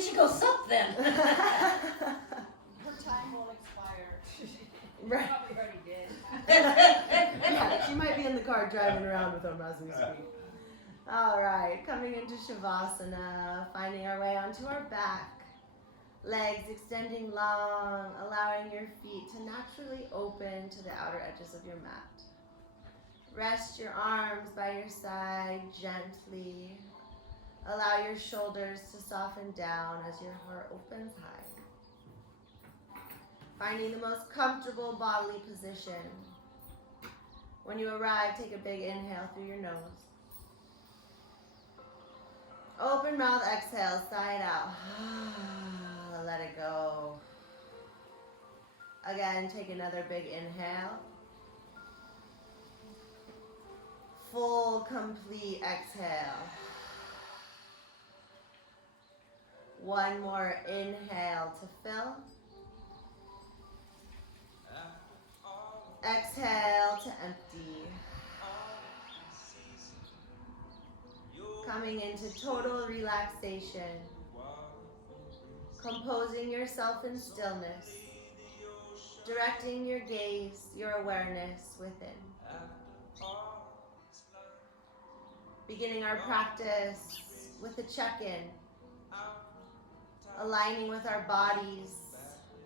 did she go sup then? Her time won't expire. Right. Probably already did. Yeah, she might be in the car driving around with them as we speak. All right, coming into Shavasana, finding our way onto our back. Legs extending long, allowing your feet to naturally open to the outer edges of your mat. Rest your arms by your side gently. Allow your shoulders to soften down as your heart opens high. Finding the most comfortable bodily position. When you arrive, take a big inhale through your nose. Open mouth, exhale, sigh it out. Let it go. Again, take another big inhale. Full, complete exhale. One more inhale to fill. Exhale to empty. Coming into total relaxation. Composing yourself in stillness. Directing your gaze, your awareness within. Beginning our practice with a check-in. Aligning with our bodies,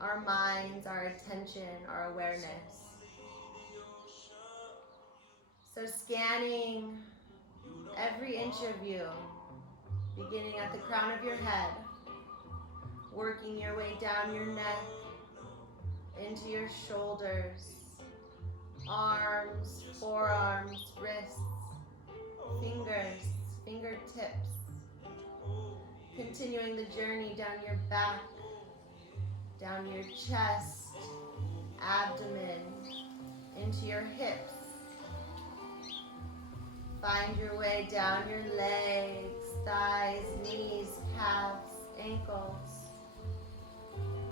our minds, our attention, our awareness. So scanning every inch of you, beginning at the crown of your head, working your way down your neck, into your shoulders, arms, forearms, wrists, fingers, fingertips. Continuing the journey down your back, down your chest, abdomen, into your hips. Find your way down your legs, thighs, knees, calves, ankles,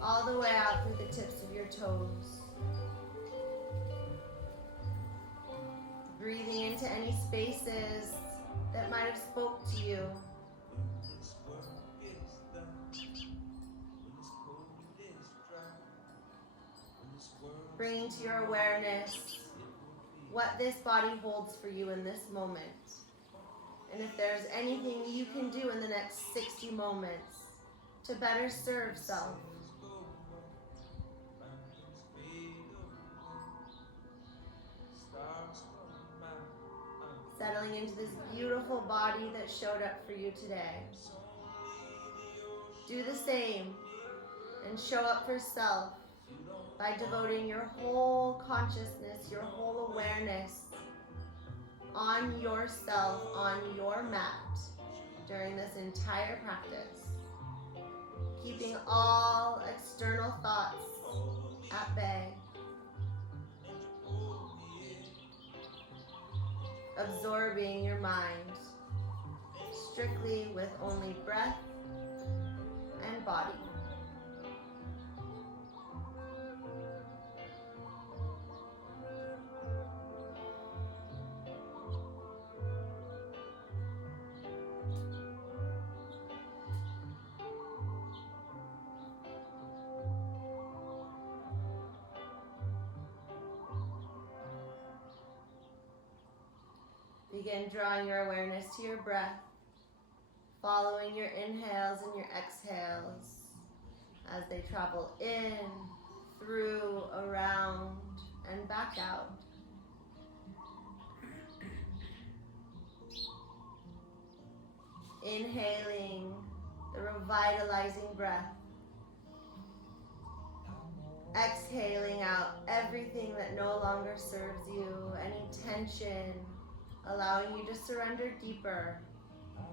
all the way out through the tips of your toes. Breathing into any spaces that might have spoke to you. Bringing to your awareness what this body holds for you in this moment. And if there's anything you can do in the next 60 moments to better serve self. Settling into this beautiful body that showed up for you today. Do the same and show up for self by devoting your whole consciousness, your whole awareness on yourself, on your mat during this entire practice. Keeping all external thoughts at bay. Absorbing your mind strictly with only breath and body. Begin drawing your awareness to your breath, following your inhales and your exhales as they travel in, through, around, and back out. Inhaling the revitalizing breath. Exhaling out everything that no longer serves you, any tension, allowing you to surrender deeper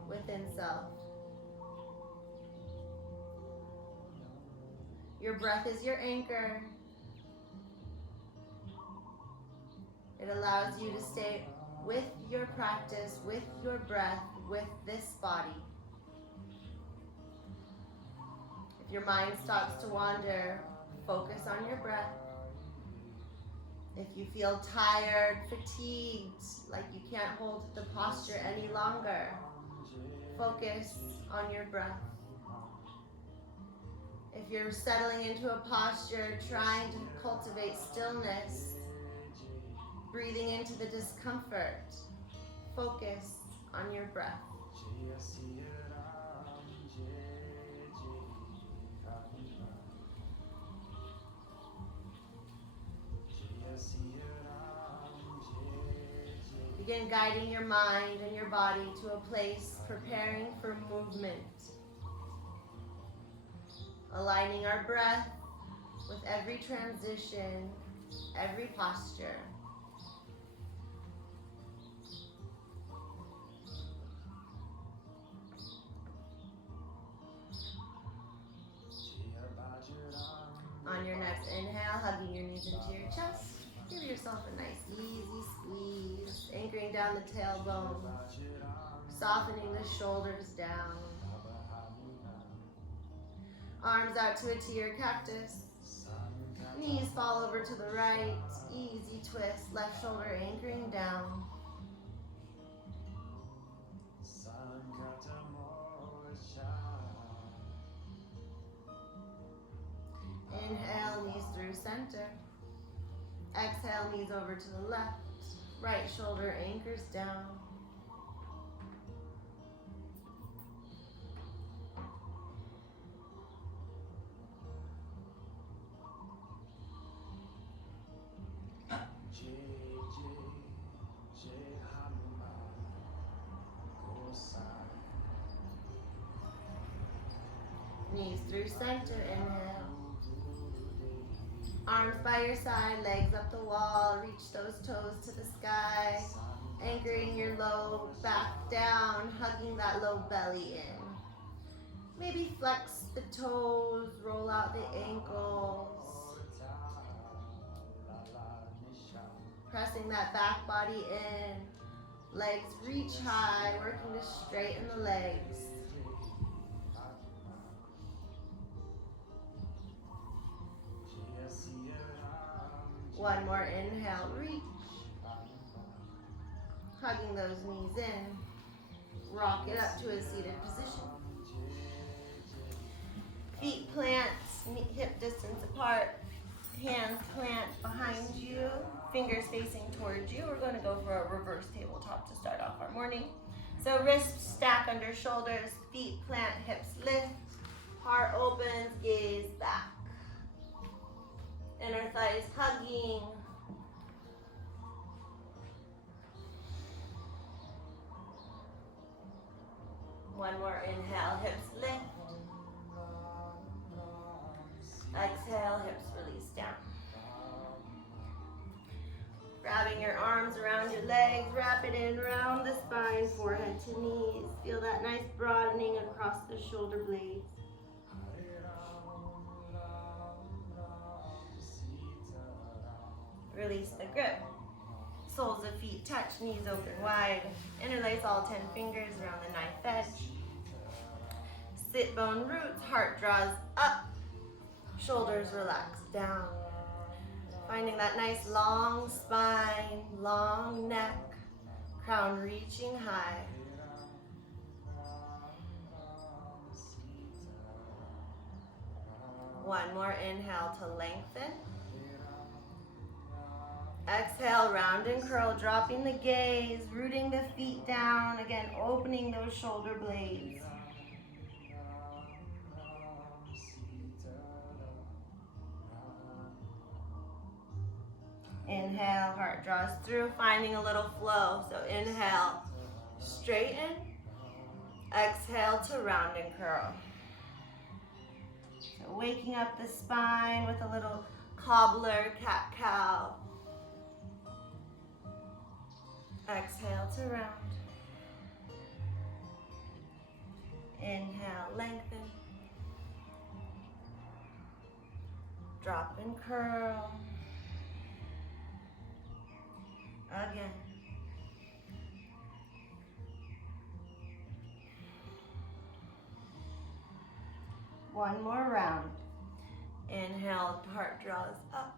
within self. Your breath is your anchor. It allows you to stay with your practice, with your breath, with this body. If your mind stops to wander, focus on your breath. If you feel tired, fatigued, like you can't hold the posture any longer, focus on your breath. If you're settling into a posture, trying to cultivate stillness, breathing into the discomfort, focus on your breath. Begin guiding your mind and your body to a place preparing for movement. Aligning our breath with every transition, every posture. On your next inhale, hugging your knees into your chest. Give yourself a nice easy squeeze, anchoring down the tailbone, softening the shoulders down. Arms out to a tear cactus. Knees fall over to the right, easy twist, left shoulder anchoring down. Inhale, knees through center. Exhale, knees over to the left. Right shoulder anchors down. Knees through center, inhale. Arms by your side, legs up the wall, reach those toes to the sky, anchoring your low back down, hugging that low belly in. Maybe flex the toes, roll out the ankles. Pressing that back body in, legs reach high, working to straighten the legs. One more inhale, reach. Hugging those knees in. Rock it up to a seated position. Feet plant, hip distance apart. Hands plant behind you, fingers facing towards you. We're going to go for a reverse tabletop to start off our morning. So wrists stack under shoulders, feet plant, hips lift. Heart opens, gaze back. Inner thighs hugging. One more inhale, hips lift. Exhale, hips release down. Grabbing your arms around your legs, wrap it in around the spine, forehead to knees. Feel that nice broadening across the shoulder blades. Release the grip. Soles of feet touch, knees open wide. Interlace all 10 fingers around the knife edge. Sit bone roots, heart draws up. Shoulders relax down. Finding that nice long spine, long neck, crown reaching high. One more inhale to lengthen. Exhale, round and curl, dropping the gaze, rooting the feet down. Again, opening those shoulder blades. Inhale, heart draws through, finding a little flow. So inhale, straighten. Exhale to round and curl. So waking up the spine with a little cobbler, cat-cow. Exhale to round. Inhale, lengthen. Drop and curl. Again. One more round. Inhale, heart draws up.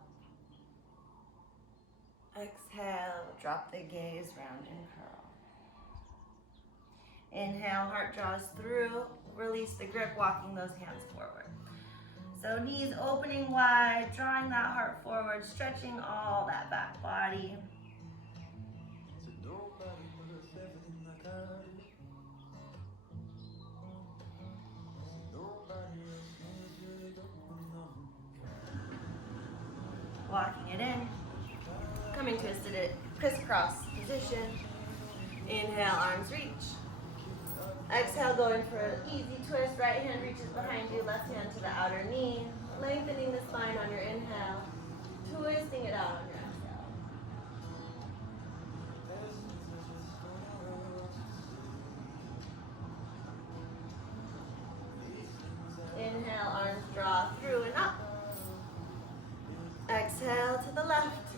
Exhale, drop the gaze, round and curl. Inhale, heart draws through. Release the grip, walking those hands forward. So knees opening wide, drawing that heart forward, stretching all that back body. Walking it in, coming to a crisscross position. Inhale, arms reach. Exhale, going for an easy twist. Right hand reaches behind you, left hand to the outer knee. Lengthening the spine on your inhale, twisting it out on your exhale. Inhale, arms draw through and up. Exhale to the left.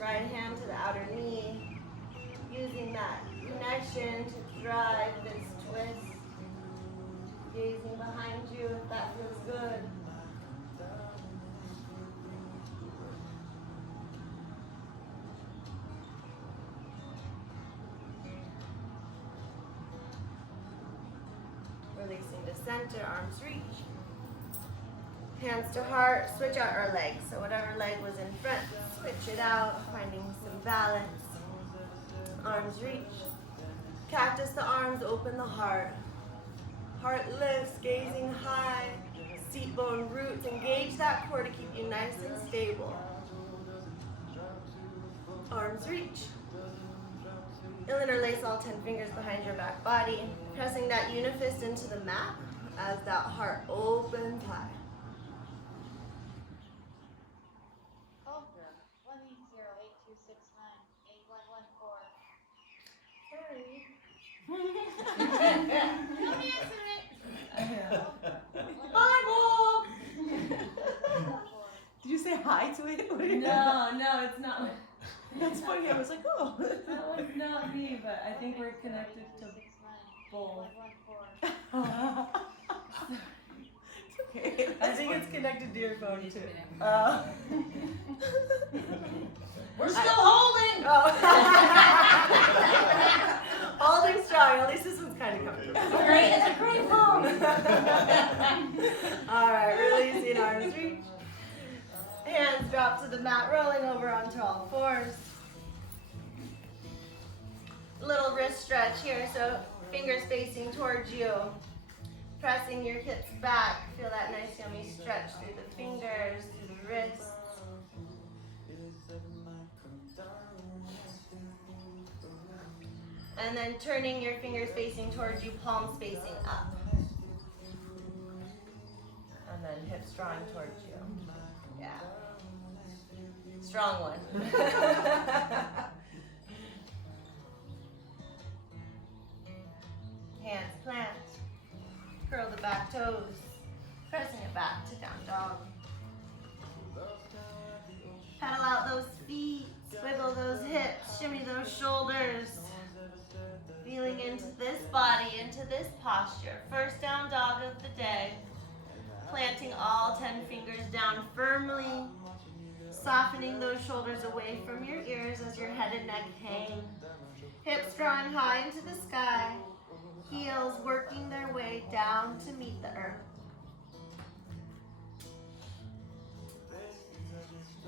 Right hand to the outer knee. Using that connection to drive this twist. Gazing behind you if that feels good. Releasing to center, arms reach. Hands to heart, switch out our legs. So whatever leg was in front, switch it out, finding some balance. Arms reach. Cactus the arms, open the heart. Heart lifts, gazing high. Seat bone roots, engage that core to keep you nice and stable. Arms reach. You'll interlace all 10 fingers behind your back body, pressing that unifist into the mat as that heart opens high. Cobra 18082698114. Sorry. Don't answer it. Hi, Bob! Did you say hi to it? No, it's not. That's funny. I was like, oh. That was not me, but I think we're connected to both. It's okay. I think it's connected to your phone too. We're still holding! Oh. Holding strong. At least this one's kind of comfortable. It's a great phone! Alright, releasing arms reach. Hands drop to the mat, rolling over onto all fours. Little wrist stretch here, so fingers facing towards you. Pressing your hips back. Feel that nice yummy stretch through the fingers, through the wrists. And then turning your fingers facing towards you, palms facing up. And then hips drawing towards you. Yeah. Strong one. Hands plant. Curl the back toes. Pressing it back to down dog. Pedal out those feet. Wiggle those hips. Shimmy those shoulders. Feeling into this body, into this posture. First down dog of the day. Planting all 10 fingers down firmly. Softening those shoulders away from your ears as your head and neck hang. Hips drawing high into the sky. Heels working their way down to meet the earth.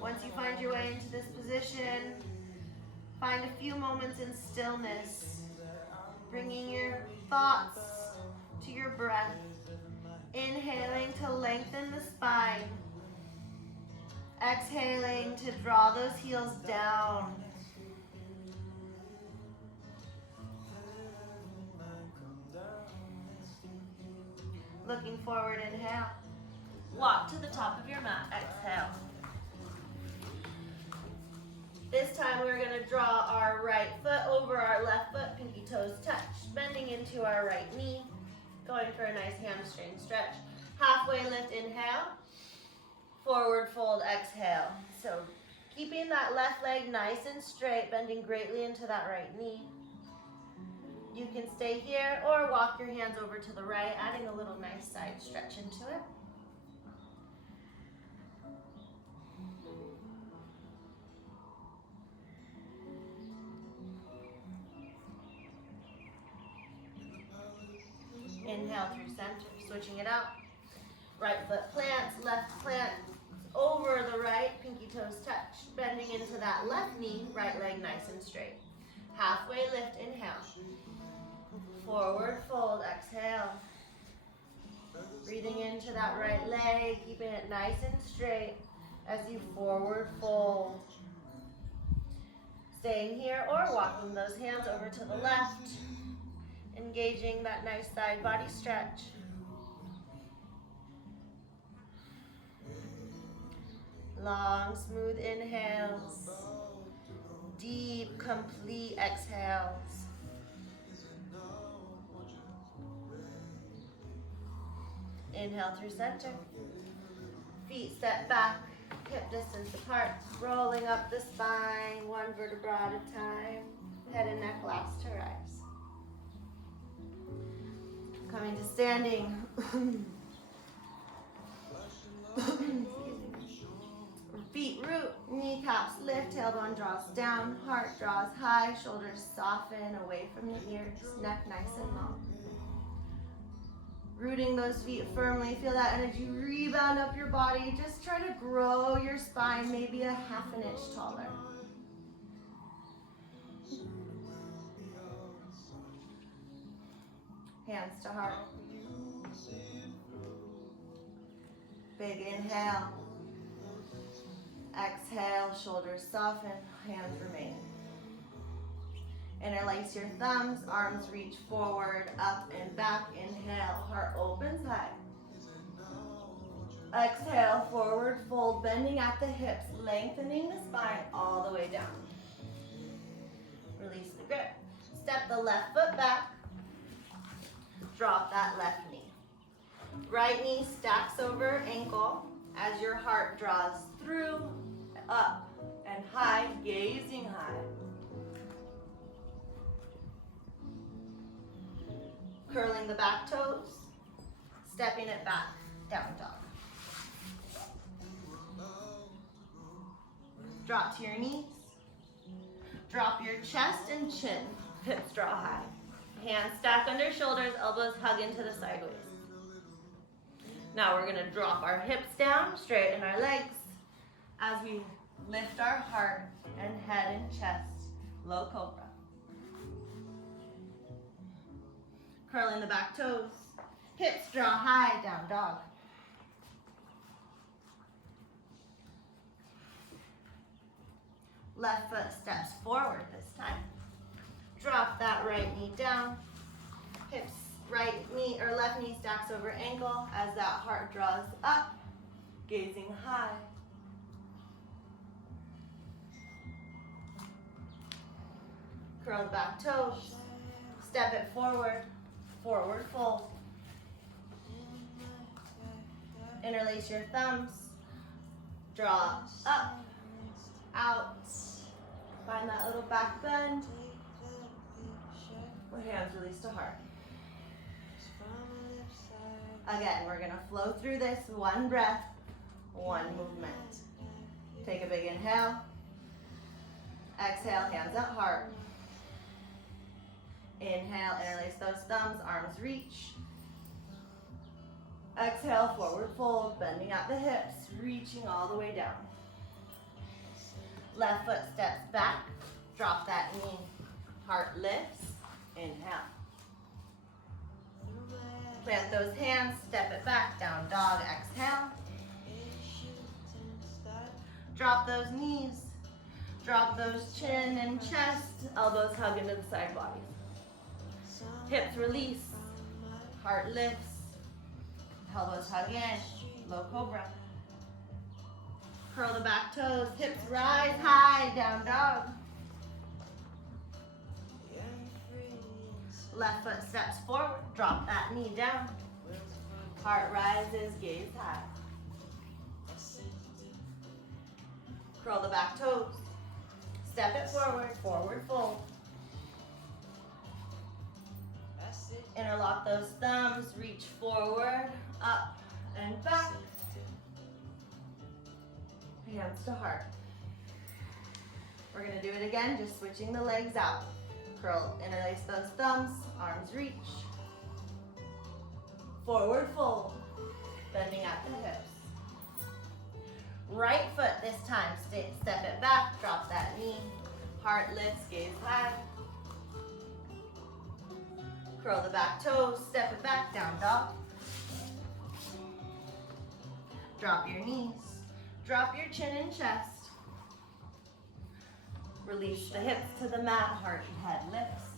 Once you find your way into this position, find a few moments in stillness, bringing your thoughts to your breath. Inhaling to lengthen the spine. Exhaling to draw those heels down. Looking forward, inhale. Walk to the top of your mat, exhale. This time we're going to draw our right foot over our left foot, pinky toes touch, bending into our right knee, going for a nice hamstring stretch. Halfway lift, inhale. Forward fold, exhale. So keeping that left leg nice and straight, bending greatly into that right knee. You can stay here or walk your hands over to the right, adding a little nice side stretch into it. Inhale through center, switching it out. Right foot plants, left plant over the right, pinky toes touch. Bending into that left knee, right leg nice and straight. Halfway lift, inhale. Forward fold, exhale. Breathing into that right leg, keeping it nice and straight as you forward fold. Staying here or walking those hands over to the left, engaging that nice side body stretch. Long, smooth inhales. Deep, complete exhales. Inhale through center. Feet step back, hip distance apart. Rolling up the spine, one vertebra at a time. Head and neck last to rise. Coming to standing. Feet root, kneecaps lift, tailbone draws down, heart draws high, shoulders soften away from the ears, neck nice and long. Rooting those feet firmly, feel that energy rebound up your body. Just try to grow your spine maybe a half an inch taller. Hands to heart. Big inhale. Exhale, shoulders soften, hands remain. Interlace your thumbs, arms reach forward, up and back. Inhale, heart opens high. Exhale, forward fold, bending at the hips, lengthening the spine all the way down. Release the grip. Step the left foot back. Drop that left knee. Right knee stacks over ankle as your heart draws through, up, and high, gazing high. Curling the back toes, stepping it back, down dog. Drop to your knees. Drop your chest and chin, hips draw high. Hands stack under shoulders, elbows hug into the sideways. Now we're gonna drop our hips down, straighten our legs as we lift our heart and head and chest, low cobra. Curling the back toes, hips draw high, down dog. Left foot steps forward this time. Drop that right knee down. Hips, right knee or left knee stacks over ankle as that heart draws up, gazing high. Curl the back toes. Step it forward, forward fold. Interlace your thumbs. Draw up, out. Find that little back bend. With hands release to heart. Again, we're gonna flow through this, one breath, one movement. Take a big inhale. Exhale, hands at heart. Inhale, interlace those thumbs, arms reach. Exhale, forward fold, bending at the hips, reaching all the way down. Left foot steps back, drop that knee, heart lifts, inhale. Plant those hands, step it back, down dog, exhale. Drop those knees, drop those chin and chest, elbows hug into the side body. Hips release, heart lifts, elbows hug in, low cobra. Curl the back toes, hips rise high, down dog. Left foot steps forward, drop that knee down. Heart rises, gaze high. Curl the back toes. Step it forward, forward fold. Interlock those thumbs, reach forward, up and back. Hands to heart. We're gonna do it again, just switching the legs out. Curl, interlace those thumbs, arms reach. Forward fold. bending at the hips. Right foot this time, step it back, drop that knee. Heart lifts, gaze high. Curl the back toes, step it back, down dog. Drop your knees, drop your chin and chest. Release the hips to the mat, heart and head lifts.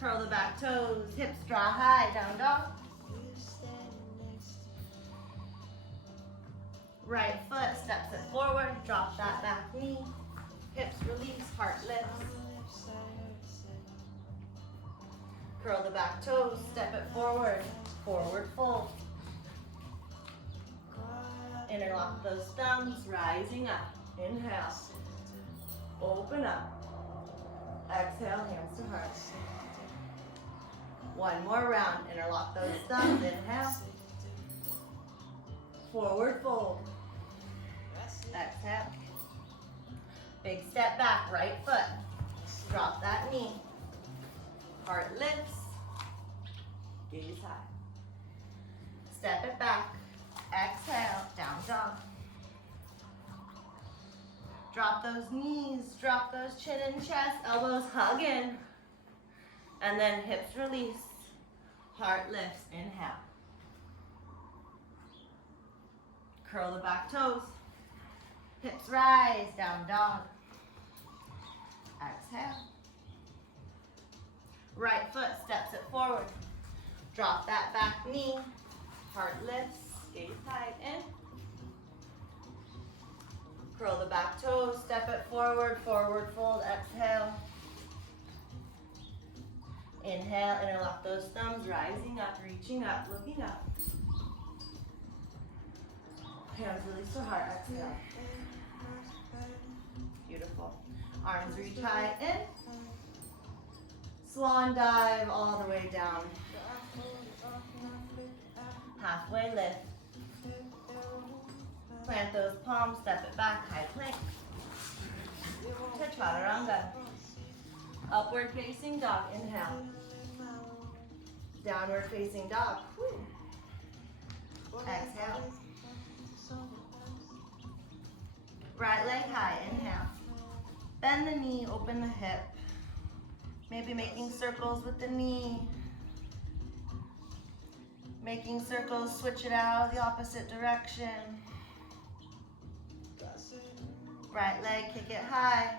Curl the back toes, hips draw high, down dog. Right foot steps it forward, drop that back knee. Hips release, heart lifts. Curl the back toes, step it forward, forward fold. Interlock those thumbs, rising up. Inhale. Open up. Exhale, hands to heart. One more round. Interlock those thumbs. Inhale. Forward fold. Exhale. Big step back, right foot. Drop that knee. Heart lifts. Gaze high. Step it back. Exhale, down dog. Drop those knees, drop those chin and chest, elbows hug in. And then hips release, heart lifts, inhale. Curl the back toes, hips rise, down dog. Exhale. Right foot steps it forward. Drop that back knee, heart lifts. Gaze high in. Curl the back toes, step it forward, forward fold, exhale. Inhale, interlock those thumbs, rising up, reaching up, looking up. Hands release to heart, exhale. Beautiful. Arms reach high in. Swan dive all the way down. Halfway lift. Plant those palms, step it back, high plank. To chaturanga. Upward facing dog, inhale. Downward facing dog. Exhale. Right leg high, inhale. Bend the knee, open the hip. Maybe making circles with the knee. Making circles, switch it out the opposite direction. Right leg, kick it high.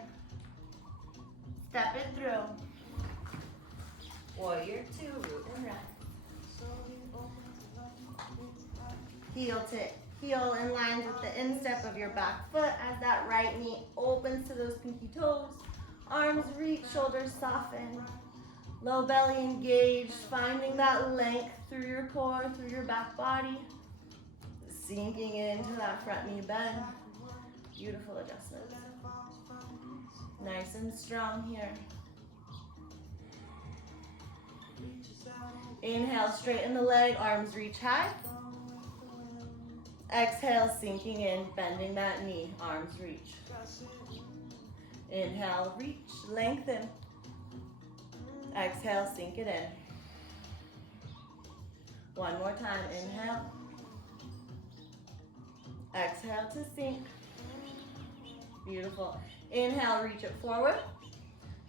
Step it through. Warrior two, root and rest. Heel in line with the instep of your back foot as that right knee opens to those pinky toes. Arms reach, shoulders soften. Low belly engaged, finding that length through your core, through your back body. Sinking into that front knee bend. Beautiful adjustments. Nice and strong here. Inhale, straighten the leg, arms reach high. Exhale, sinking in, bending that knee, arms reach. Inhale, reach, lengthen. Exhale, sink it in. One more time, inhale. Exhale to sink. Beautiful. Inhale, reach it forward.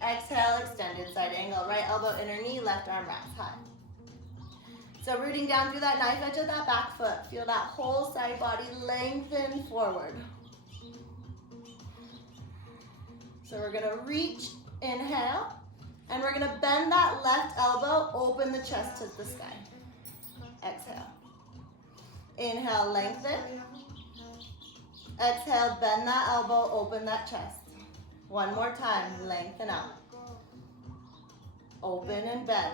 Exhale, extended side angle. Right elbow, inner knee, left arm wraps high. So rooting down through that knife edge of that back foot. Feel that whole side body lengthen forward. So we're gonna reach, inhale, and we're gonna bend that left elbow, open the chest to the sky. Exhale. Inhale, lengthen. Exhale, bend that elbow, open that chest. One more time, lengthen out. Open and bend.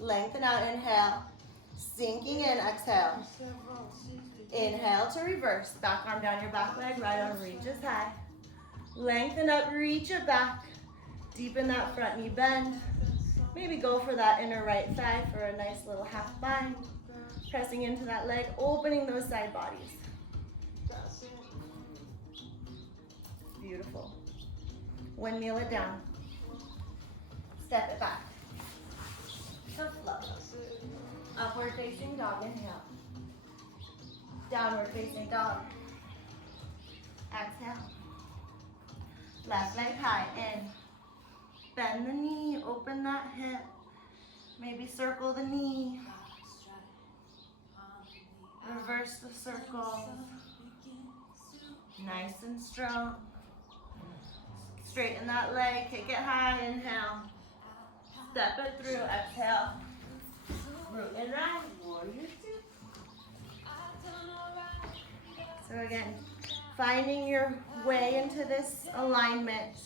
Lengthen out, inhale. Sinking in, exhale. Inhale to reverse. Back arm down your back leg, right arm reaches high. Lengthen up, reach it back. Deepen that front knee bend. Maybe go for that inner right thigh for a nice little half bind. Pressing into that leg, opening those side bodies. Beautiful. Windmill it down. Step it back. to flow. Upward facing dog, inhale. Downward facing dog. Exhale. Left leg high, in. Bend the knee, open that hip. Maybe circle the knee. Reverse the circle. Nice and strong. Straighten that leg, kick it high, inhale. Step it through, exhale. Root and round, warrior two. So again, finding your way into this alignment.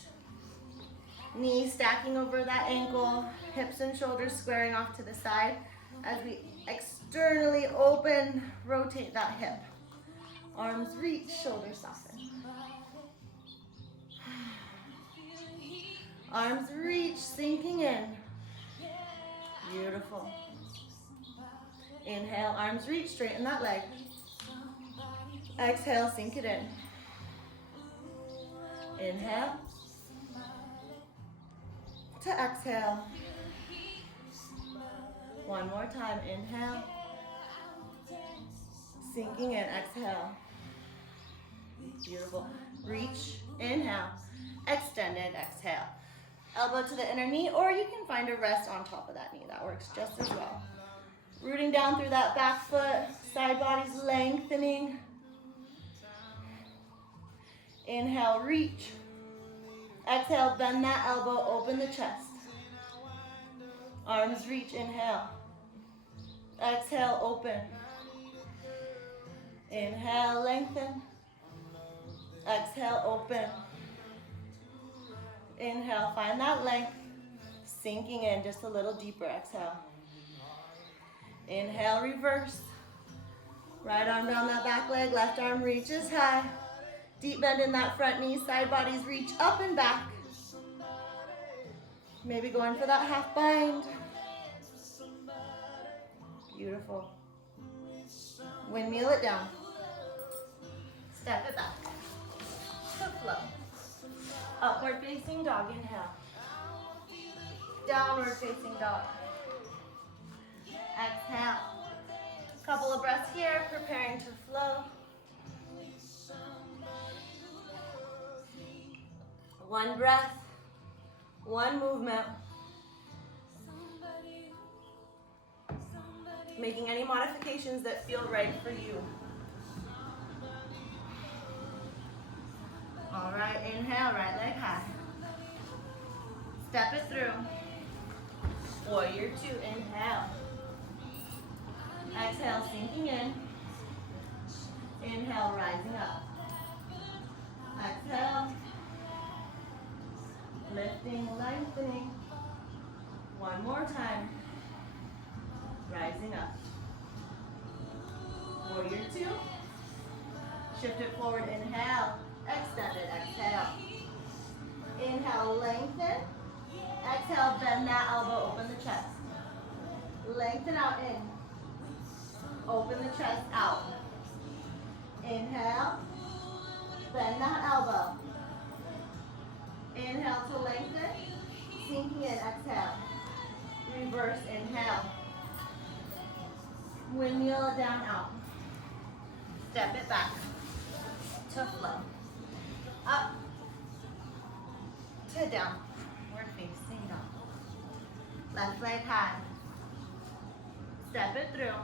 Knees stacking over that ankle, hips and shoulders squaring off to the side as we externally open, rotate that hip. Arms reach, shoulders soften. Arms reach, sinking in. Beautiful. Inhale, arms reach, straighten that leg. Exhale, sink it in. Inhale. To exhale. One more time, inhale. Sinking in, exhale. Beautiful. Reach, inhale. Extended, exhale. Elbow to the inner knee, or you can find a rest on top of that knee. That works just as well. Rooting down through that back foot, side body's lengthening. Inhale, reach. Exhale, bend that elbow, open the chest. Arms reach, inhale. Exhale, open. Inhale, lengthen. Exhale, open. Inhale, find that length. Sinking in just a little deeper, exhale. Inhale, reverse. Right arm down that back leg, left arm reaches high. Deep bend in that front knee, side bodies reach up and back. Maybe going for that half bind. Beautiful. Windmill it down. Step it back. To flow. Upward facing dog, inhale. Downward facing dog. Exhale. Couple of breaths here, preparing to flow. One breath, one movement. Making any modifications that feel right for you. All right, inhale, right leg high. Step it through. Warrior two, inhale. Exhale, sinking in. Inhale, rising up. Exhale. Lifting, lengthening. One more time. Rising up. Warrior two. Shift it forward, inhale. Extended, exhale. Inhale, lengthen. Exhale, bend that elbow, open the chest. Lengthen out, in. Open the chest, out. Inhale. Bend that elbow. Inhale to lengthen. Sinking in, exhale. Reverse, inhale. Windmill it down, out. Step it back. To flow. Up. To down. We're facing down. Left leg high. Step it through.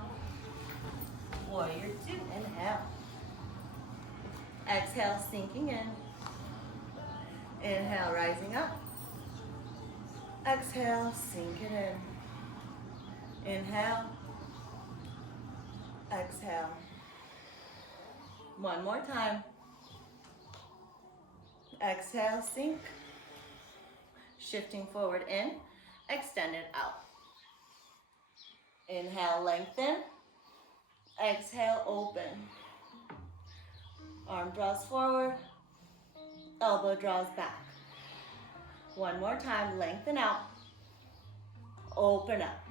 Warrior two, inhale. Exhale, sinking in. Inhale, rising up. Exhale, sink it in. Inhale. Exhale. One more time. Exhale, sink. Shifting forward in. Extend it out. Inhale, lengthen. Exhale, open. Arm draws forward. Elbow draws back. One more time, lengthen out. Open up.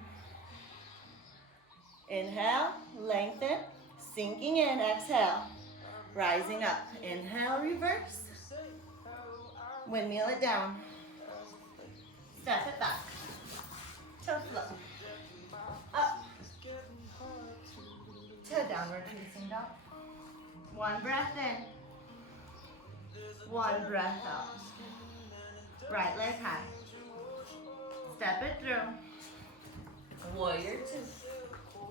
Inhale, lengthen. Sinking in, exhale. Rising up. Inhale, reverse. Windmill it down. Step it back. To flow. downward facing dog. One breath in. One breath out. Right leg high. Step it through. Warrior two.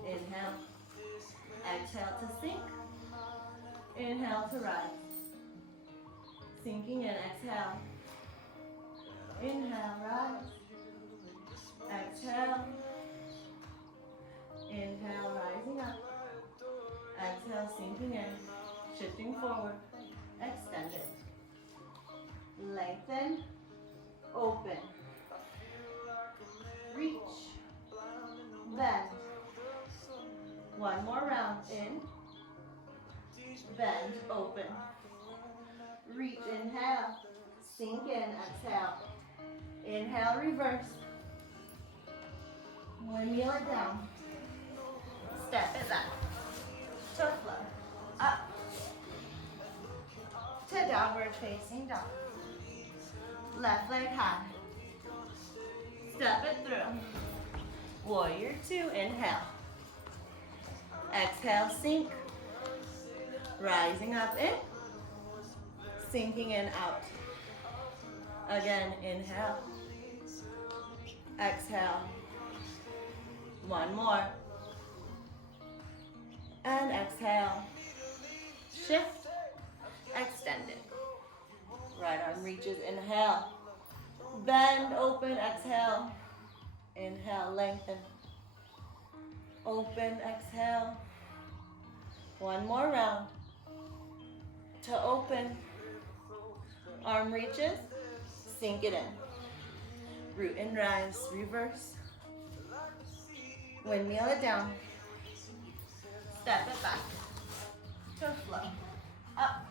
Inhale. Exhale to sink. Inhale to rise. Sinking in, exhale. Inhale, rise. Exhale. Inhale, rising up. Exhale, sinking in. Shifting forward. Extend it. Lengthen. Open. Reach. Bend. One more round. In. Bend. Open. Reach. Inhale. Sink in. Exhale. Inhale. Reverse. Windmill it down. Step it back. Toe flow. Up. To downward facing dog. Left leg high. Step it through. Warrior two. Inhale. Exhale, sink. Rising up in. Sinking in, out. Again, inhale. Exhale. One more. And exhale. Shift. Extend it. Right arm reaches, inhale. Bend, open, exhale. Inhale, lengthen. Open, exhale. One more round. To open. Arm reaches, sink it in. Root and rise, reverse. Windmill it down. Step it back. Toe flow. Up.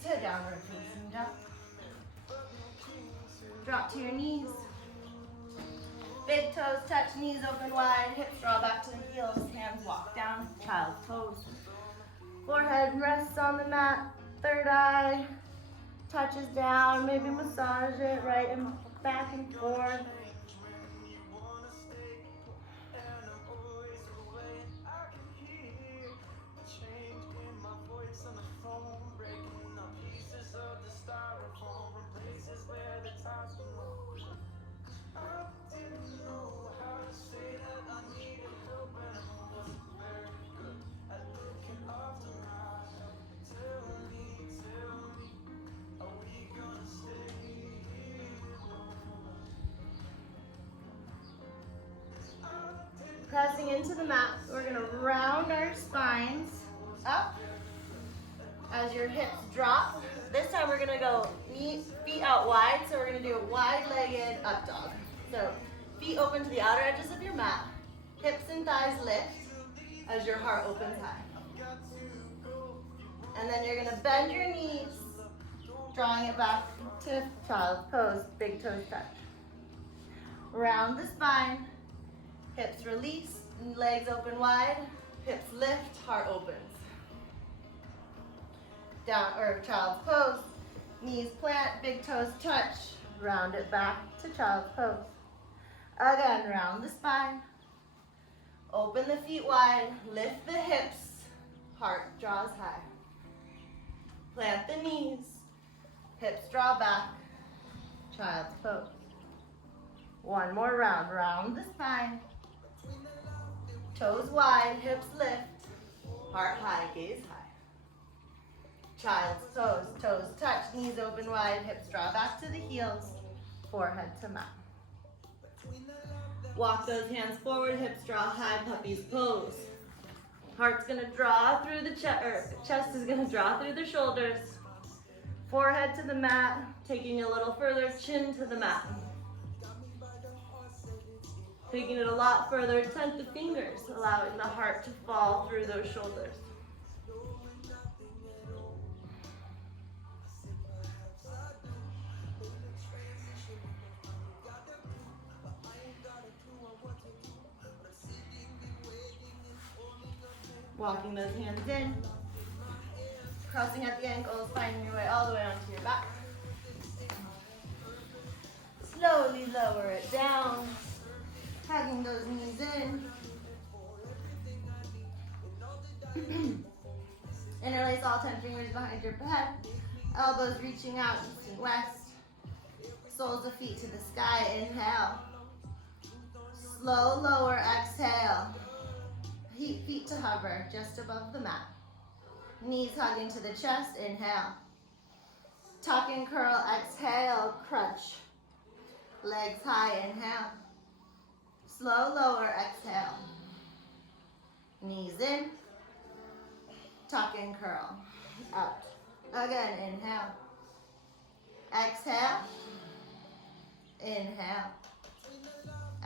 To downward facing dog. Drop to your knees. Big toes touch, knees open wide, hips draw back to the heels, hands walk down, child's pose. Forehead rests on the mat, third eye touches down, maybe massage it right and back and forth. Pressing into the mat, we're gonna round our spines up as your hips drop. This time we're gonna go feet out wide, so we're gonna do a wide-legged up dog. So feet open to the outer edges of your mat, hips and thighs lift as your heart opens high. And then you're gonna bend your knees, drawing it back to child's pose, big toes touch. Round the spine. Hips release, legs open wide, hips lift, heart opens. Down, or child's pose, knees plant, big toes touch, round it back to child's pose. Again, round the spine, open the feet wide, lift the hips, heart draws high. Plant the knees, hips draw back, child's pose. One more round, round the spine. Toes wide, hips lift, heart high, gaze high. Child's pose, toes touch, knees open wide, hips draw back to the heels, forehead to mat. Walk those hands forward, hips draw high, puppy's pose. Heart's gonna draw through the chest, or chest is gonna draw through the shoulders. Forehead to the mat, taking a little further, chin to the mat. Taking it a lot further, tent the fingers, allowing the heart to fall through those shoulders. Walking those hands in, crossing at the ankles, finding your way all the way onto your back. Slowly lower it down. Hugging those knees in. Interlace all 10 fingers behind your head. Elbows reaching out east and west. Soles of feet to the sky. Inhale. Slow lower. Exhale. Feet to hover just above the mat. Knees hug into the chest. Inhale. Tuck and curl. Exhale. Crunch. Legs high. Inhale. Slow lower. Exhale. Knees in. Tuck and curl. Out. Again. Inhale. Exhale. Inhale.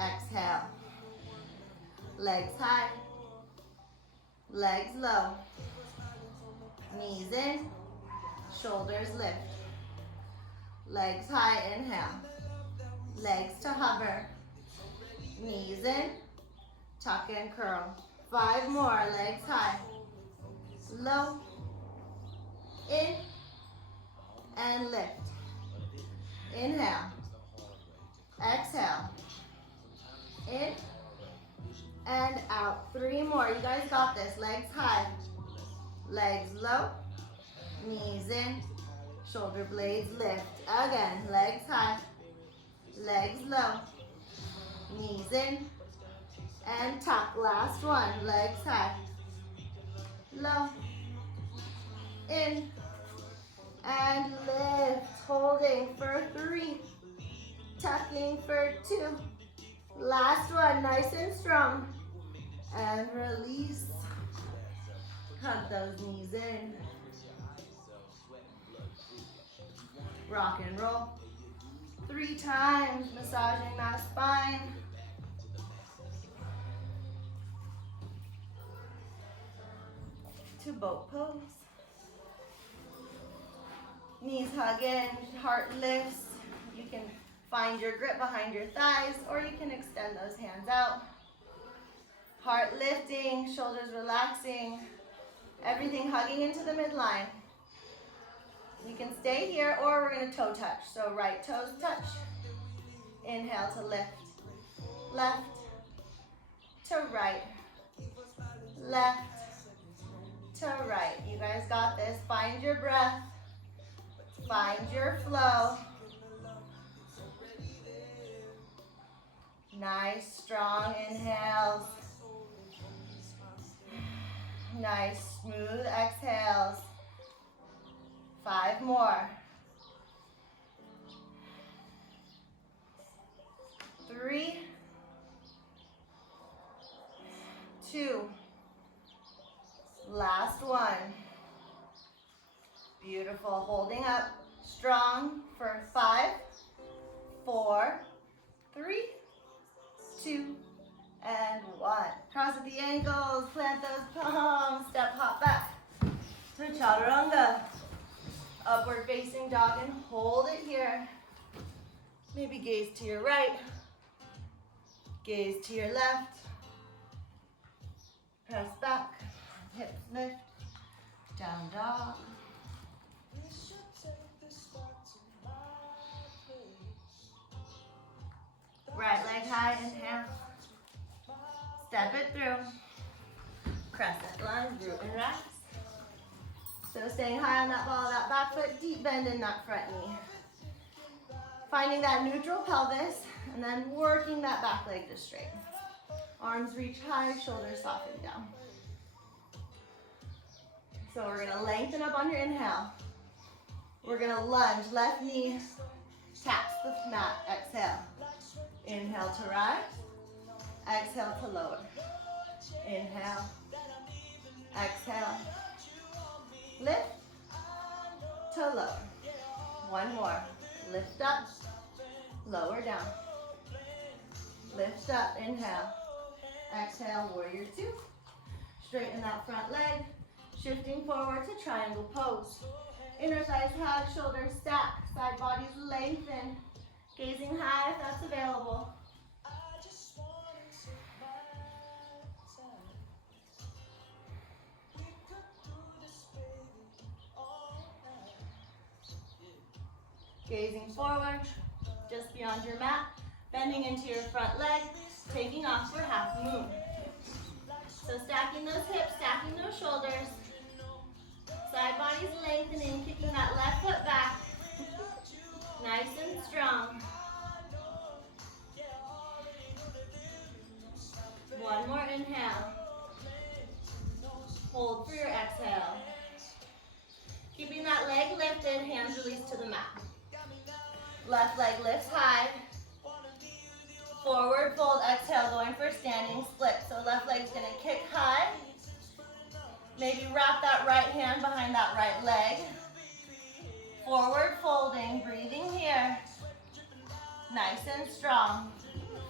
Exhale. Legs high. Legs low. Knees in. Shoulders lift. Legs high. Inhale. Legs to hover. Knees in. Tuck and curl. 5 more. Legs high. Low. In. And lift. Inhale. Exhale. In. And out. 3 more. You guys got this. Legs high. Legs low. Knees in. Shoulder blades lift. Again. Legs high. Legs low. Knees in. And tuck. Last one. Legs high. Low. In. And lift. Holding for 3. Tucking for 2. Last one. Nice and strong. And release. Hug those knees in. Rock and roll. 3 times. Massaging that spine. To boat pose. Knees hug in, heart lifts. You can find your grip behind your thighs, or you can extend those hands out. Heart lifting, shoulders relaxing, everything hugging into the midline. You can stay here, or we're going to toe touch. So right toes touch. Inhale to lift. Left to right. Left to right. You guys got this. Find your breath. Find your flow. Nice, strong inhales. Nice, smooth exhales. 5 more. 3, 2. Last one. Beautiful. Holding up strong for 5, 4, 3, 2, and 1. Cross at the ankles, plant those palms, step hop back to chaturanga. Upward facing dog and hold it here. Maybe gaze to your right, gaze to your left. Press back, hips lift, down dog. Right leg high, inhale. Step it through. Crescent lunge, root and rise. So staying high on that ball of that back foot, deep bend in that front knee. Finding that neutral pelvis, and then working that back leg to straighten. Arms reach high, shoulders soften down. So we're gonna lengthen up on your inhale. We're gonna lunge, left knee taps the mat, exhale. Inhale to rise, exhale to lower. Inhale, exhale, lift to lower. 1 more, lift up, lower down. Lift up, inhale, exhale, warrior 2. Straighten that front leg, shifting forward to triangle pose. Inner thighs hug, shoulders stack, side bodies lengthen. Gazing high if that's available. Gazing forward, just beyond your mat, bending into your front leg, taking off for half moon. So stacking those hips, stacking those shoulders. Side body's lengthening, kicking that left foot back. Nice and strong. One more inhale. Hold for your exhale. Keeping that leg lifted, hands released to the mat. Left leg lifts high. Forward fold, exhale, going for standing split. So left leg's gonna kick high. Maybe wrap that right hand behind that right leg. Forward folding, breathing here. Nice and strong.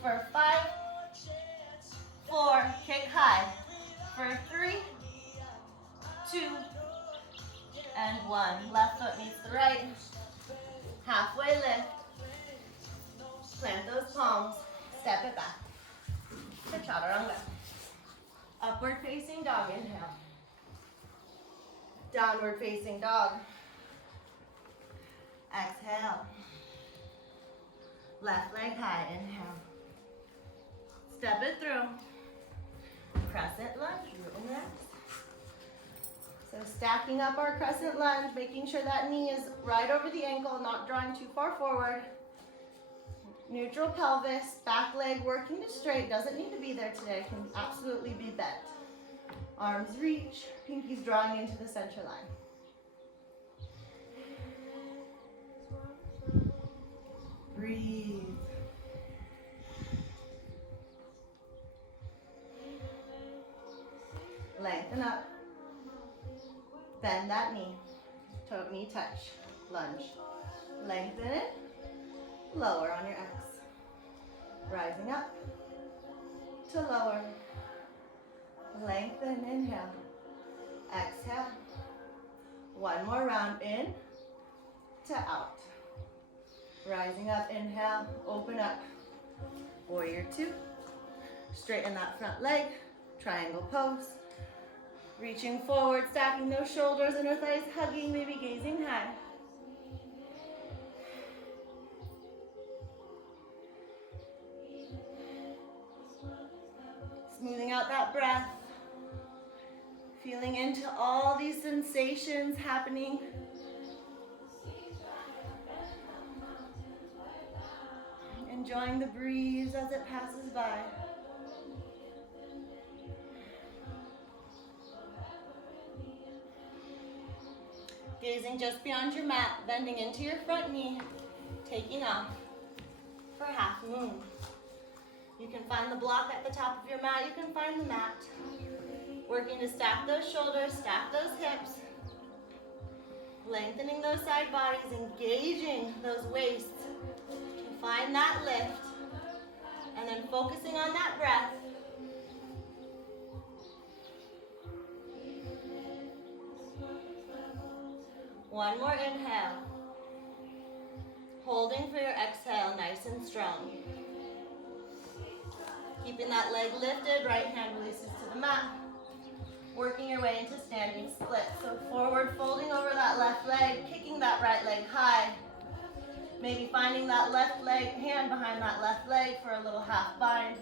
For 5, 4, kick high. For 3, 2, and 1. Left foot meets the right. Halfway lift. Plant those palms. Step it back. To chaturanga. Upward facing dog, inhale. Downward facing dog. Exhale. Left leg high, inhale. Step it through. Crescent lunge, root and relax. So stacking up our crescent lunge, making sure that knee is right over the ankle, not drawing too far forward. Neutral pelvis, back leg working to straight, doesn't need to be there today, can absolutely be bent. Arms reach, pinkies drawing into the center line. Breathe. Lengthen up. Bend that knee. Toe knee touch. Lunge. Lengthen it. Lower on your X. Rising up to lower. Lengthen, inhale. Exhale. One more round in to out. Rising up, inhale, open up. Warrior 2. Straighten that front leg. Triangle pose. Reaching forward, stacking those shoulders, inner thighs hugging, maybe gazing high. Smoothing out that breath. Feeling into all these sensations happening. Enjoying the breeze as it passes by. Gazing just beyond your mat, bending into your front knee, taking off for half moon. You can find the block at the top of your mat, you can find the mat. Working to stack those shoulders, stack those hips. Lengthening those side bodies, engaging those waists. Find that lift. And then focusing on that breath. One more inhale. Holding for your exhale, nice and strong. Keeping that leg lifted, right hand releases to the mat. Working your way into standing split. So forward folding over that left leg, kicking that right leg high. Maybe finding that left leg, hand behind that left leg for a little half bind.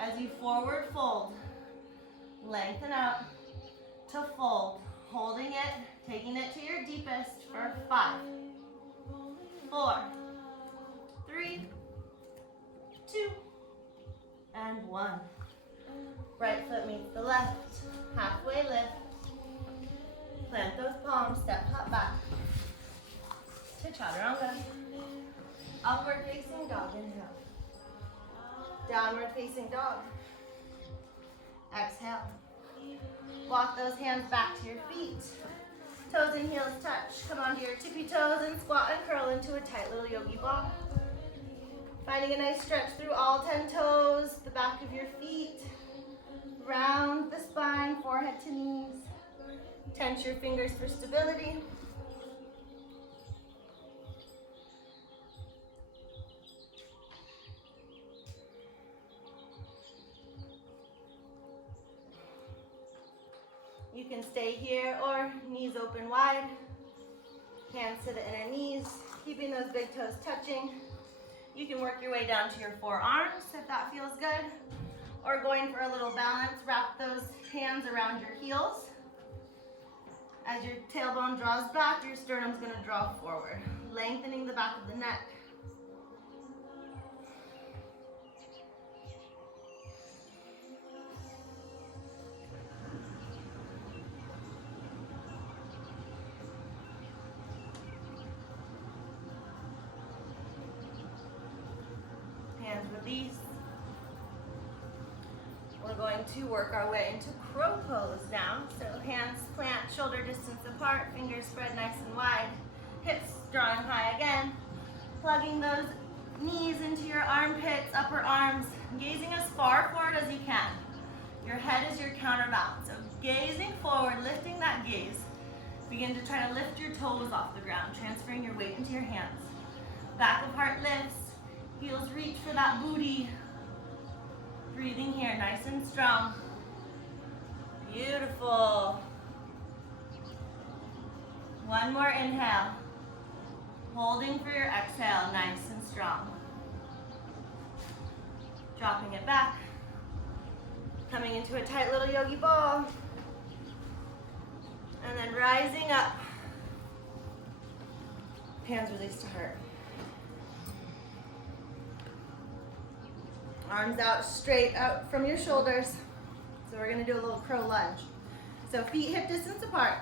As you forward fold, lengthen out to fold. Holding it, taking it to your deepest for 5, 4, 3, 2, and 1. Right foot meets the left, halfway lift. Plant those palms, step hop back to chaturanga. Upward facing dog, inhale. Downward facing dog. Exhale. Walk those hands back to your feet. Toes and heels touch. Come onto your tippy toes and squat and curl into a tight little yogi ball. Finding a nice stretch through all 10 toes, the back of your feet. Round the spine, forehead to knees. Tense your fingers for stability. You can stay here or knees open wide. Hands to the inner knees, keeping those big toes touching. You can work your way down to your forearms if that feels good. or going for a little balance, wrap those hands around your heels. As your tailbone draws back, your sternum's gonna draw forward, lengthening the back of the neck. Hands release. We're going to work our way into crow pose now. So hands plant, shoulder distance apart, fingers spread nice and wide, hips drawing high again, plugging those knees into your armpits, upper arms, gazing as far forward as you can. Your head is your counterbalance. So gazing forward, lifting that gaze. Begin to try to lift your toes off the ground, transferring your weight into your hands. Back of heart lifts, heels reach for that booty. Breathing here, nice and strong. Beautiful. One more inhale. Holding for your exhale, nice and strong. Dropping it back. Coming into a tight little yogi ball. And then rising up. Hands release to heart. Arms out straight out from your shoulders. So we're gonna do a little crow lunge. So feet hip distance apart.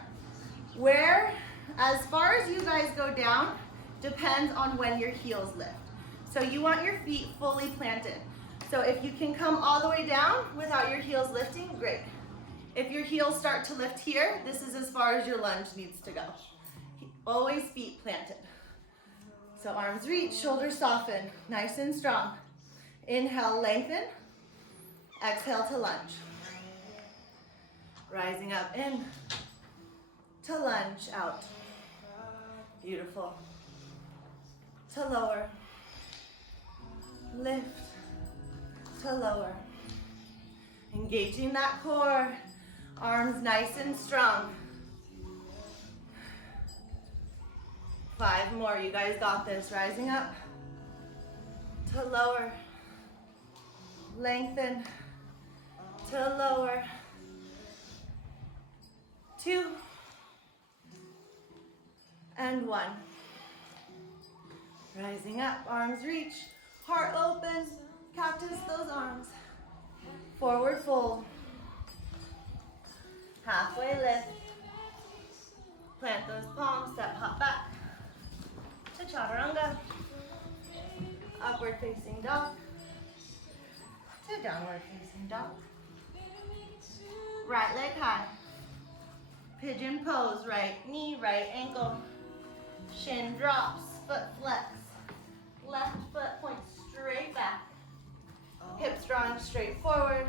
Where, as far as you guys go down, depends on when your heels lift. So you want your feet fully planted. So if you can come all the way down without your heels lifting, great. If your heels start to lift here, this is as far as your lunge needs to go. Always feet planted. So arms reach, shoulders soften, nice and strong. Inhale, lengthen. Exhale to lunge. Rising up in to lunge out. Beautiful. To lower. Lift to lower. Engaging that core. Arms nice and strong. 5 more. You guys got this. Rising up to lower. Lengthen to lower. 2 and 1. Rising up, arms reach, heart opens, cactus those arms. Forward fold. Halfway lift. Plant those palms, step hop back to chaturanga. Upward facing dog to downward facing dog. Right leg high. Pigeon pose, right knee, right ankle. Shin drops, foot flex. Left foot points straight back. Hips drawing straight forward.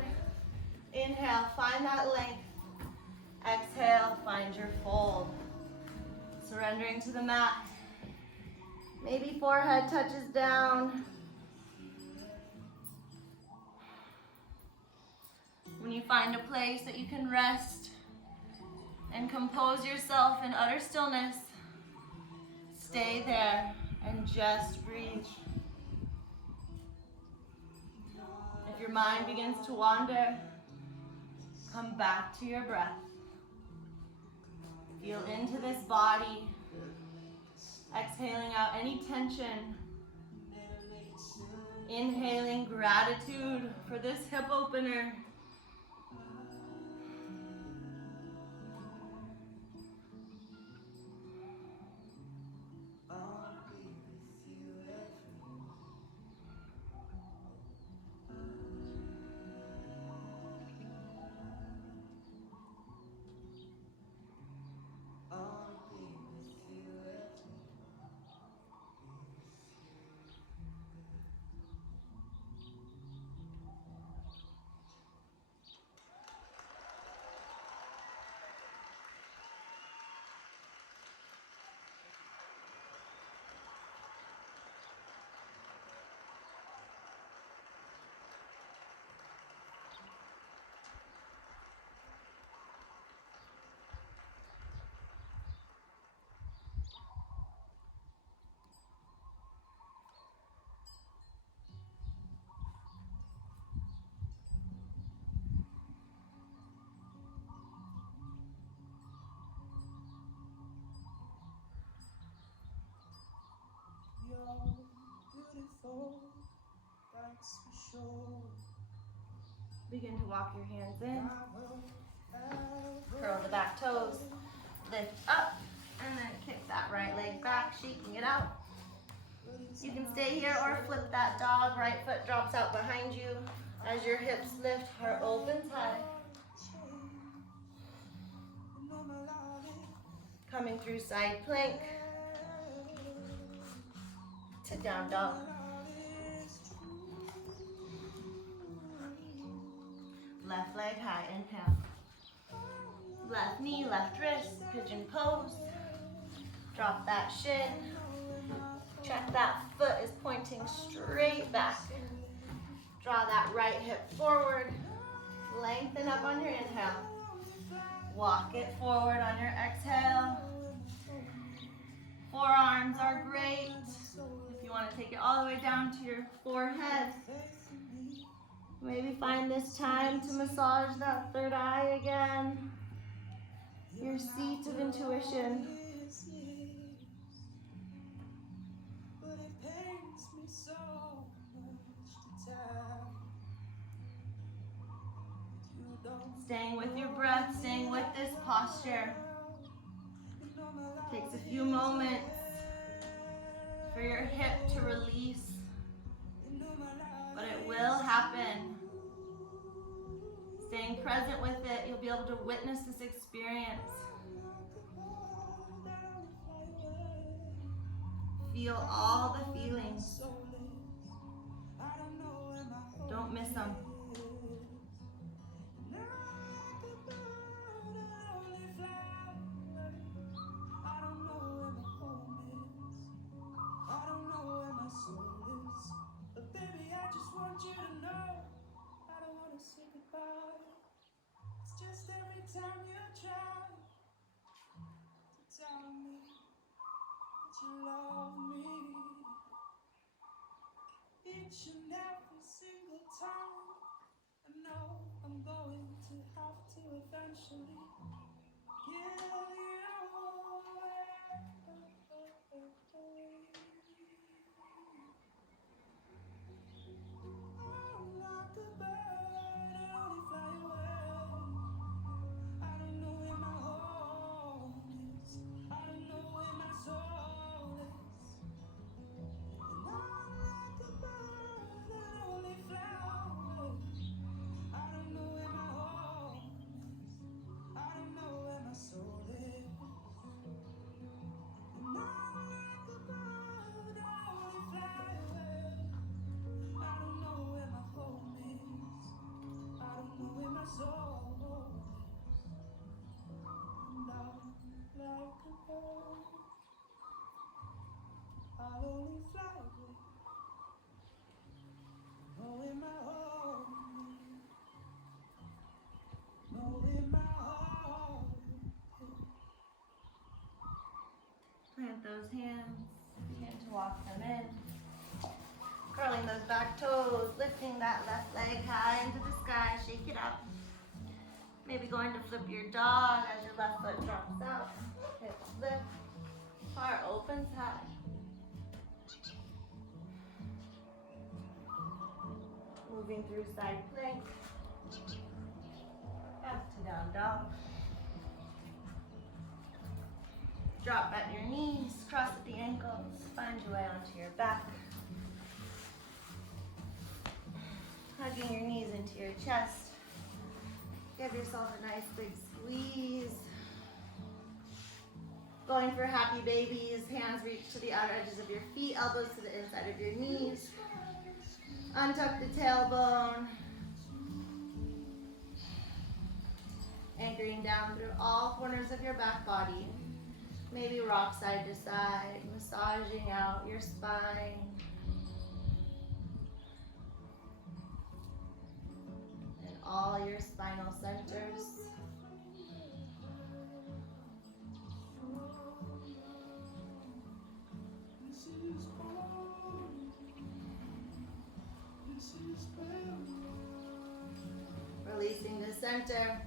Inhale, find that length. Exhale, find your fold. Surrendering to the mat. Maybe forehead touches down. When you find a place that you can rest and compose yourself in utter stillness, stay there and just breathe. If your mind begins to wander, come back to your breath. Feel into this body, exhaling out any tension. Inhaling gratitude for this hip opener. Begin to walk your hands in. Curl the back toes. Lift up. And then kick that right leg back, shaking it out. You can stay here or flip that dog. Right foot drops out behind you. As your hips lift, heart opens high. Coming through side plank to down dog. Left leg high, inhale. Left knee, left wrist, pigeon pose. Drop that shin. Check that foot is pointing straight back. Draw that right hip forward. Lengthen up on your inhale. Walk it forward on your exhale. Forearms are great. If you want to take it all the way down to your forehead. Maybe find this time to massage that third eye again. Your seat of intuition. Staying with your breath, staying with this posture. Takes a few moments for your hip to release, but it will happen. Staying present with it, you'll be able to witness this experience. Feel all the feelings. Don't miss them. Each and every single time, I know I'm going to have to eventually give you away. I'm like a bird, I only fly away. I don't know where my home is. I don't know where my soul is. And I'm like a bird, I only fly away. I don't know where my home is. I don't know where my soul is. And I'm like a bird, I only fly away. I don't know where my home is. I don't know where my soul is. And I'm like a bird, I'll only fly away. Know where my home is. Know where my home is. Plant those hands. Begin to walk them in. Curling those back toes. Lifting that left leg high into the sky. Shake it out. Maybe going to flip your dog as your left foot drops out. Hips lift. Heart opens high. Moving through side plank. Back to down dog. Drop at your knees, cross at the ankles, find your way onto your back. Hugging your knees into your chest. Give yourself a nice big squeeze. Going for happy babies, hands reach to the outer edges of your feet, elbows to the inside of your knees. Untuck the tailbone. Anchoring down through all corners of your back body. Maybe rock side to side, massaging out your spine. And all your spinal centers. Releasing the center.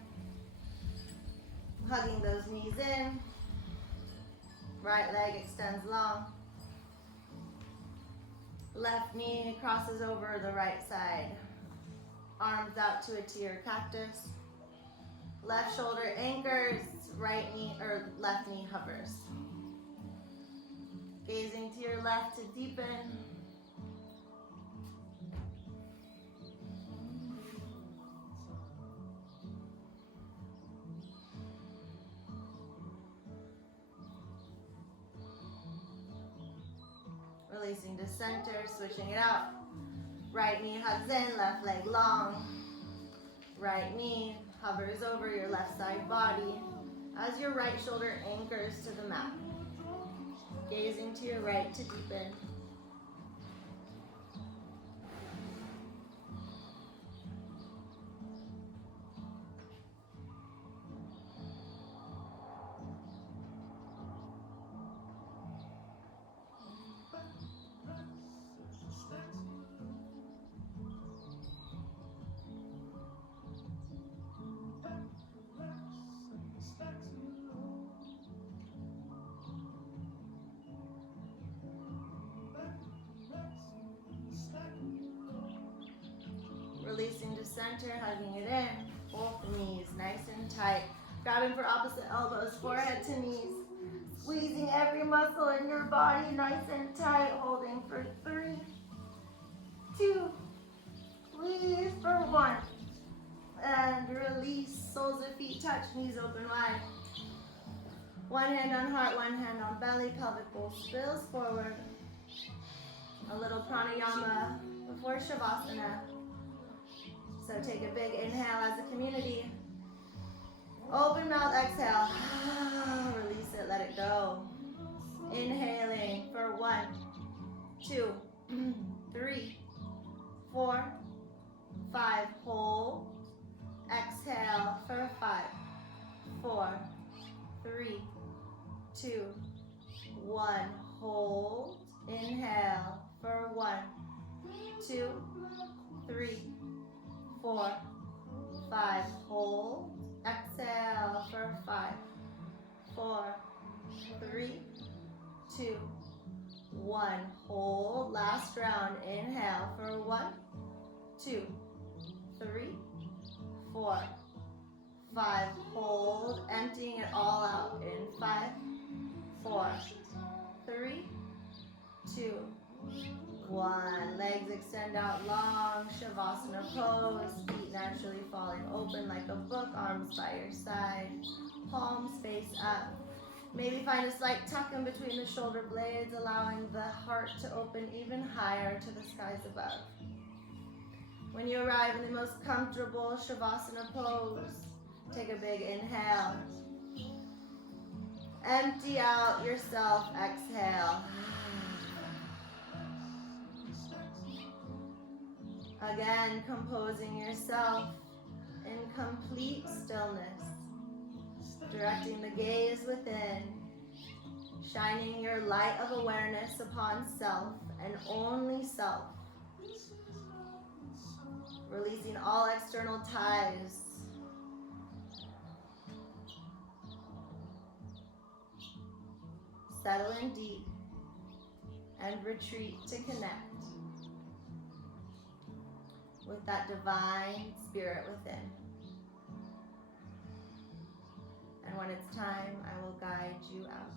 Hugging those knees in. Right leg extends long. Left knee crosses over the right side. Arms out to a tier cactus. Left shoulder anchors, right knee or left knee hovers. Gazing to your left to deepen. Releasing to center, switching it out. Right knee hugs in, left leg long. Right knee hovers over your left side body as your right shoulder anchors to the mat. Gazing to your right to deepen. Releasing to center, hugging it in. Both knees nice and tight. Grabbing for opposite elbows, forehead to knees. Squeezing every muscle in your body nice and tight. Holding for 3, 2, squeeze for 1. And release. Soles of feet touch, knees open wide. One hand on heart, one hand on belly. Pelvic bowl spills forward. A little pranayama before Shavasana. So take a big inhale as a community. Open mouth, exhale. Release it, let it go. Inhaling for 1, 2, 3, 4, 5. Hold. Exhale for 5, 4, 3, 2, 1. Hold. Inhale for 1, 2, 3, 4, 5. Hold. Exhale for 5, 4, 3, 2, 1. Hold. Last round. Inhale for 1, 2, 3, 4, 5. Hold. Emptying it all out in 5, 4, 3, 2, 1. Legs extend out long, Shavasana pose. Feet naturally falling open like a book. Arms by your side. Palms face up. Maybe find a slight tuck in between the shoulder blades, allowing the heart to open even higher to the skies above. When you arrive in the most comfortable Shavasana pose, take a big inhale. Empty out yourself. Exhale. Again, composing yourself in complete stillness, directing the gaze within, shining your light of awareness upon self and only self, releasing all external ties. Settle in deep and retreat to connect with that divine spirit within. And when it's time, I will guide you out.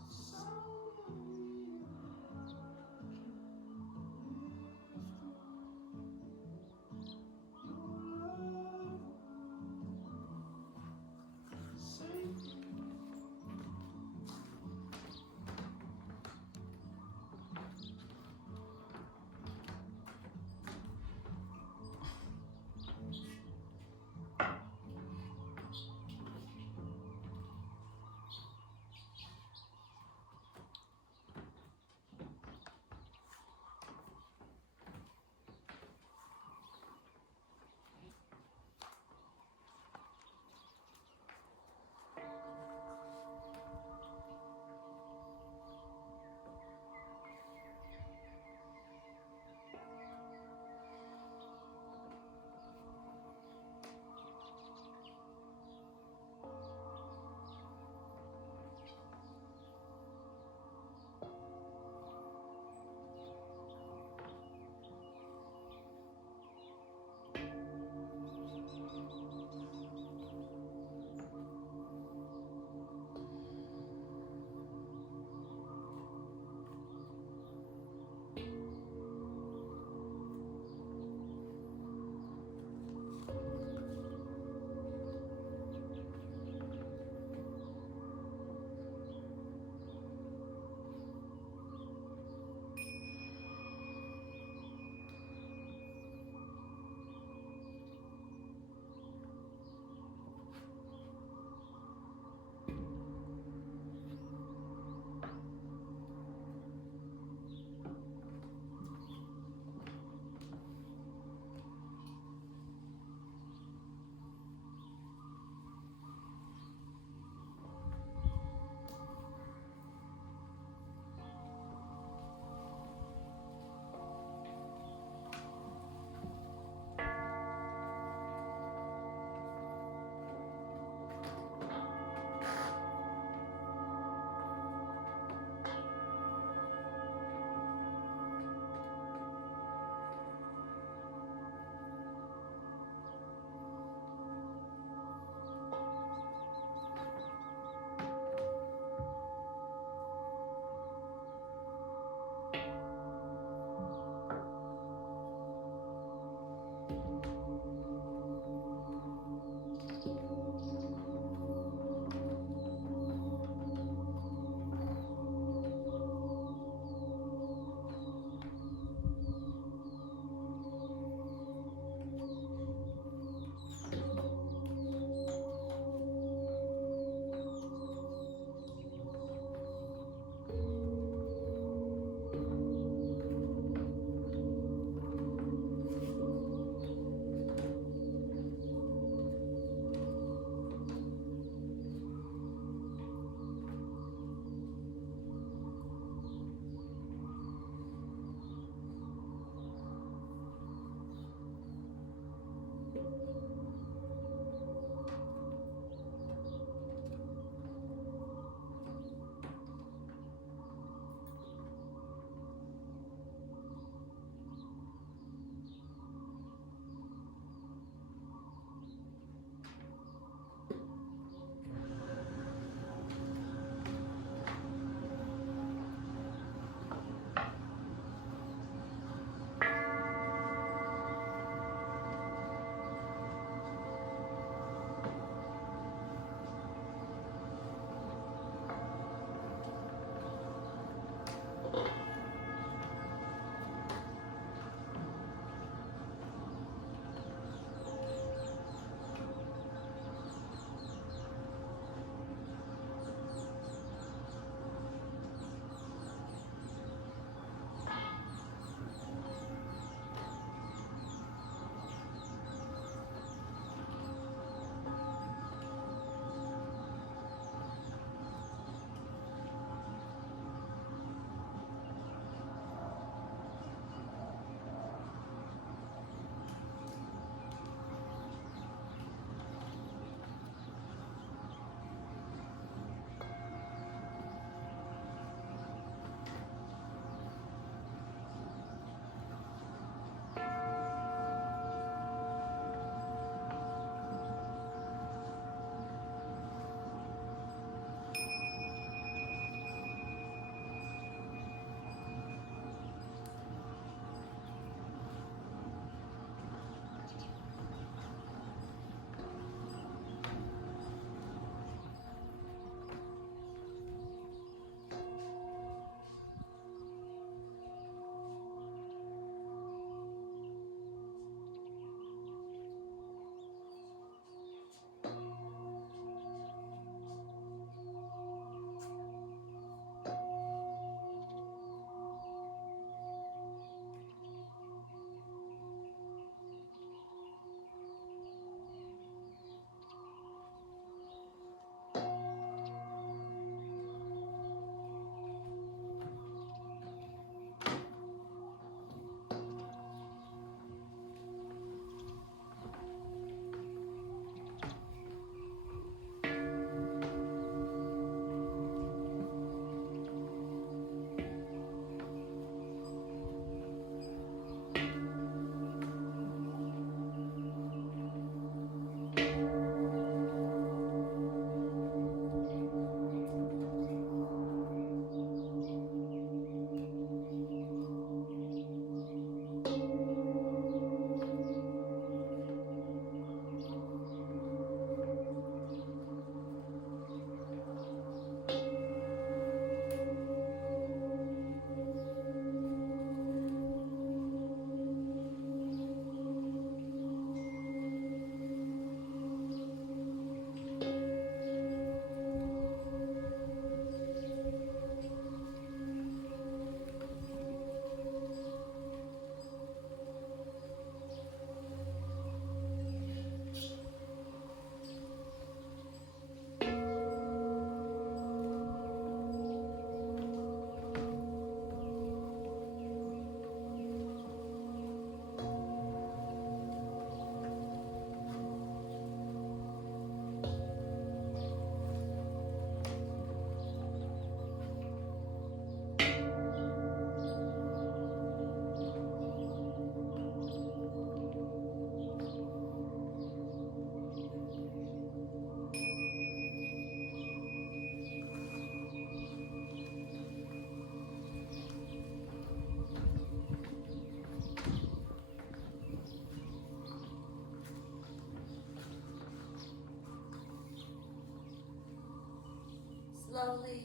Slowly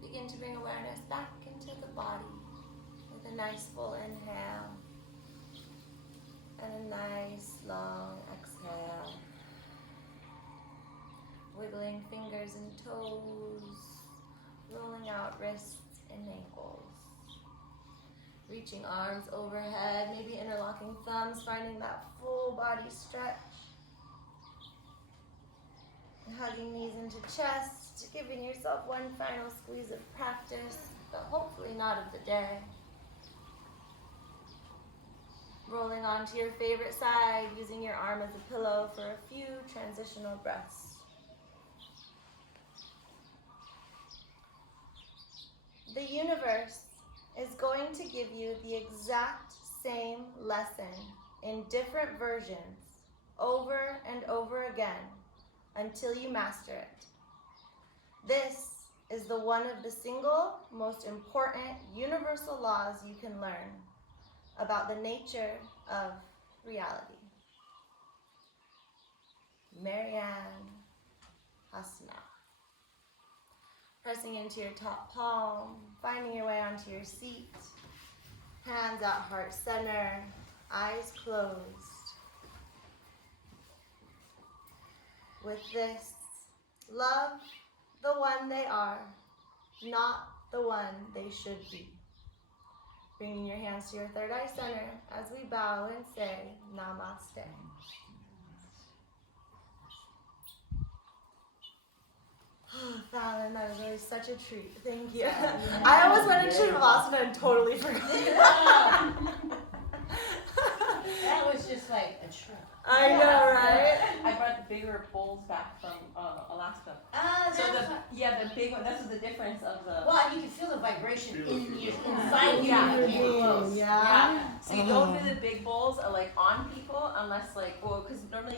begin to bring awareness back into the body with a nice full inhale and a nice long exhale. Wiggling fingers and toes, rolling out wrists and ankles. Reaching arms overhead, maybe interlocking thumbs, finding that full body stretch. Hugging knees into chest, giving yourself one final squeeze of practice, but hopefully not of the day. Rolling onto your favorite side, using your arm as a pillow for a few transitional breaths. The universe is going to give you the exact same lesson in different versions over and over again until you master it. This is one of the single most important universal laws you can learn about the nature of reality. Marianne Hasna. Pressing into your top palm, finding your way onto your seat, hands at heart center, eyes closed. With this, love the one they are, not the one they should be. Bringing your hands to your third eye center as we bow and say Namaste. Fallon, that was always such a treat. Thank you. I almost went into Shavasana and totally forgot. That was just like a trip. I know, right? I brought the bigger bowls back from Alaska. That's The big one. That's the difference of the. well, and you can feel the vibration in your inside you. Yeah. You can't close. Yeah. So you don't do the big bowls like on people unless like because normally.